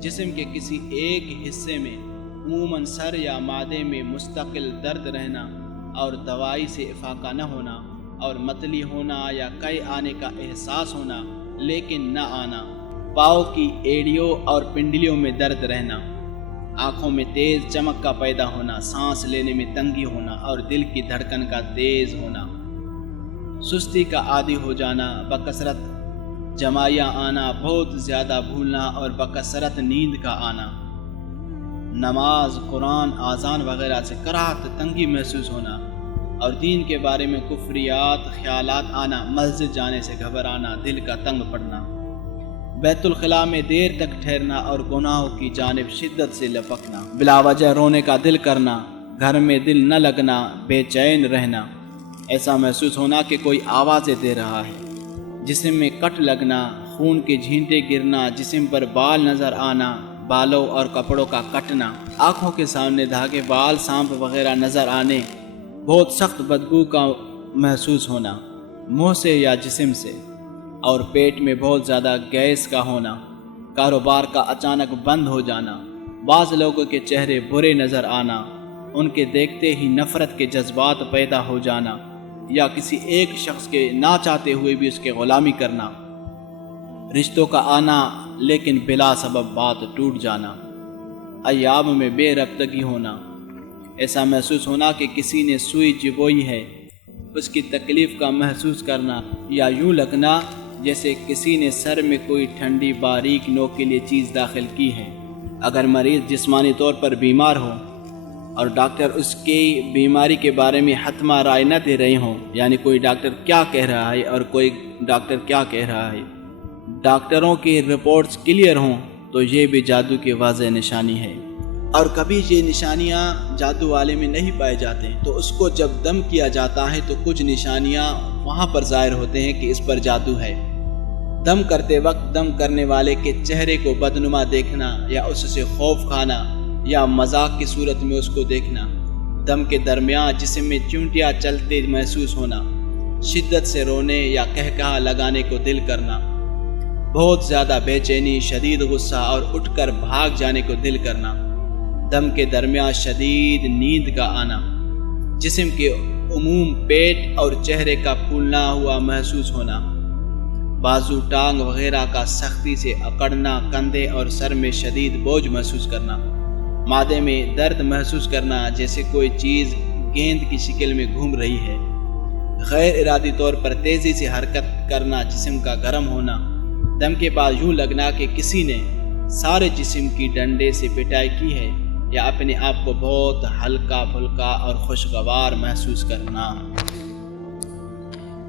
جسم کے کسی ایک حصے میں عموماً سر یا معدے میں مستقل درد رہنا اور دوائی سے افاقہ نہ ہونا، اور متلی ہونا یا قے آنے کا احساس ہونا لیکن نہ آنا، پاؤں کی ایڑیوں اور پنڈلیوں میں درد رہنا، آنکھوں میں تیز چمک کا پیدا ہونا، سانس لینے میں تنگی ہونا اور دل کی دھڑکن کا تیز ہونا، سستی کا عادی ہو جانا، بکثرت جمائیاں آنا، بہت زیادہ بھولنا اور بکثرت نیند کا آنا، نماز، قرآن، اذان وغیرہ سے کراہت، تنگی محسوس ہونا اور دین کے بارے میں کفریات خیالات آنا، مسجد جانے سے گھبرانا، دل کا تنگ پڑنا، بیت الخلاء میں دیر تک ٹھہرنا اور گناہوں کی جانب شدت سے لپکنا، بلا وجہ رونے کا دل کرنا، گھر میں دل نہ لگنا، بے چین رہنا، ایسا محسوس ہونا کہ کوئی آوازیں دے رہا ہے، جسم میں کٹ لگنا، خون کے چھینٹے گرنا، جسم پر بال نظر آنا، بالوں اور کپڑوں کا کٹنا، آنکھوں کے سامنے دھاگے، بال، سانپ وغیرہ نظر آنے، بہت سخت بدبو کا محسوس ہونا منہ سے یا جسم سے، اور پیٹ میں بہت زیادہ گیس کا ہونا، کاروبار کا اچانک بند ہو جانا، بعض لوگوں کے چہرے برے نظر آنا، ان کے دیکھتے ہی نفرت کے جذبات پیدا ہو جانا، یا کسی ایک شخص کے نہ چاہتے ہوئے بھی اس کے غلامی کرنا، رشتوں کا آنا لیکن بلا سبب بات ٹوٹ جانا، ایام میں بے ربطگی ہونا، ایسا محسوس ہونا کہ کسی نے سوئی چبوئی ہے، اس کی تکلیف کا محسوس کرنا، یا یوں لگنا جیسے کسی نے سر میں کوئی ٹھنڈی باریک نوکیلی چیز داخل کی ہے۔ اگر مریض جسمانی طور پر بیمار ہو اور ڈاکٹر اس کی بیماری کے بارے میں حتمی رائے نہ دے رہے ہوں، یعنی کوئی ڈاکٹر کیا کہہ رہا ہے اور کوئی ڈاکٹر کیا کہہ رہا ہے، ڈاکٹروں کی رپورٹس کلیئر ہوں، تو یہ بھی جادو کی واضح نشانی ہے۔ اور کبھی یہ نشانیاں جادو والے میں نہیں پائے جاتے ہیں، تو اس کو جب دم کیا جاتا ہے تو کچھ نشانیاں وہاں پر ظاہر ہوتے ہیں کہ اس پر جادو ہے۔ دم کرتے وقت دم کرنے والے کے چہرے کو بدنما دیکھنا، یا اس سے خوف کھانا، یا مذاق کی صورت میں اس کو دیکھنا، دم کے درمیان جسم میں چونٹیاں چلتے محسوس ہونا، شدت سے رونے یا قہقہا لگانے کو دل کرنا، بہت زیادہ بے چینی، شدید غصہ اور اٹھ کر بھاگ جانے کو دل کرنا، دم کے درمیان شدید نیند کا آنا، جسم کے عموم پیٹ اور چہرے کا پھولنا ہوا محسوس ہونا، بازو، ٹانگ وغیرہ کا سختی سے اکڑنا، کندھے اور سر میں شدید بوجھ محسوس کرنا، معدے میں درد محسوس کرنا جیسے کوئی چیز گیند کی شکل میں گھوم رہی ہے، غیر ارادی طور پر تیزی سے حرکت کرنا، جسم کا گرم ہونا، دم کے بعد یوں لگنا کہ کسی نے سارے جسم کی ڈنڈے سے پٹائی کی ہے، یا اپنے آپ کو بہت ہلکا پھلکا اور خوشگوار محسوس کرنا۔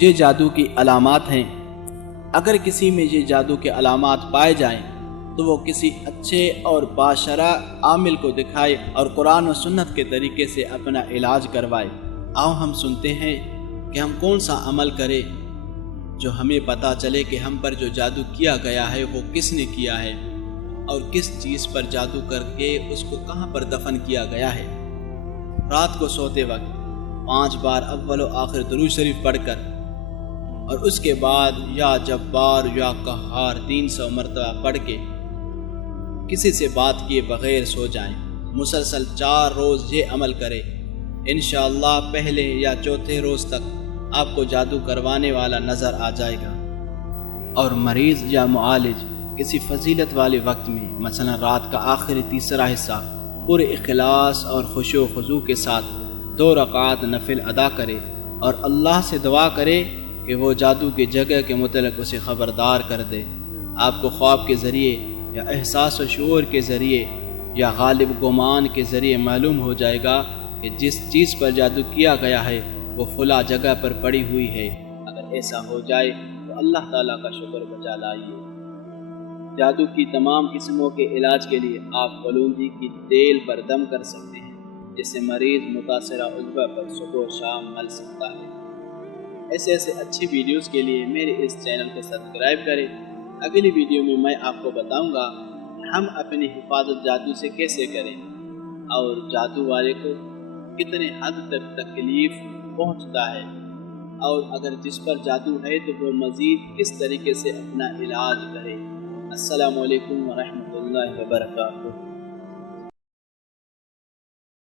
یہ جادو کی علامات ہیں۔ اگر کسی میں یہ جادو کے علامات پائے جائیں تو وہ کسی اچھے اور باشرع عامل کو دکھائے اور قرآن و سنت کے طریقے سے اپنا علاج کروائے۔ آؤ ہم سنتے ہیں کہ ہم کون سا عمل کریں جو ہمیں پتہ چلے کہ ہم پر جو جادو کیا گیا ہے وہ کس نے کیا ہے، اور کس چیز پر جادو کر کے اس کو کہاں پر دفن کیا گیا ہے۔ رات کو سوتے وقت 5 بار اول و آخر درود شریف پڑھ کر، اور اس کے بعد یا جبار یا قہار 300 مرتبہ پڑھ کے کسی سے بات کیے بغیر سو جائیں۔ مسلسل 4 روز یہ عمل کرے، انشاءاللہ پہلے یا چوتھے روز تک آپ کو جادو کروانے والا نظر آ جائے گا۔ اور مریض یا معالج کسی فضیلت والے وقت میں، مثلا رات کا آخری تیسرا حصہ، پورے اخلاص اور خشوع و خضوع کے ساتھ 2 رکعات نفل ادا کرے اور اللہ سے دعا کرے کہ وہ جادو کی جگہ کے متعلق اسے خبردار کر دے۔ آپ کو خواب کے ذریعے یا احساس و شعور کے ذریعے یا غالب گمان کے ذریعے معلوم ہو جائے گا کہ جس چیز پر جادو کیا گیا ہے وہ فلاں جگہ پر پڑی ہوئی ہے۔ اگر ایسا ہو جائے تو اللہ تعالیٰ کا شکر بجا لائیے۔ جادو کی تمام قسموں کے علاج کے لیے آپ قلوندی کی تیل پر دم کر سکتے ہیں، جس سے مریض متاثرہ عضو پر صبح و شام مل سکتا ہے۔ ایسے اچھی ویڈیوز کے لیے میرے اس چینل کو سبسکرائب کریں۔ اگلی ویڈیو میں میں آپ کو بتاؤں گا ہم اپنی حفاظت جادو سے کیسے کریں، اور جادو والے کو کتنے حد تک تکلیف پہنچتا ہے، اور اگر جس پر جادو ہے تو وہ مزید کس طریقے سے اپنا علاج کرے۔ السلام علیکم ورحمۃ اللہ۔ اللہ وبرکاتہ.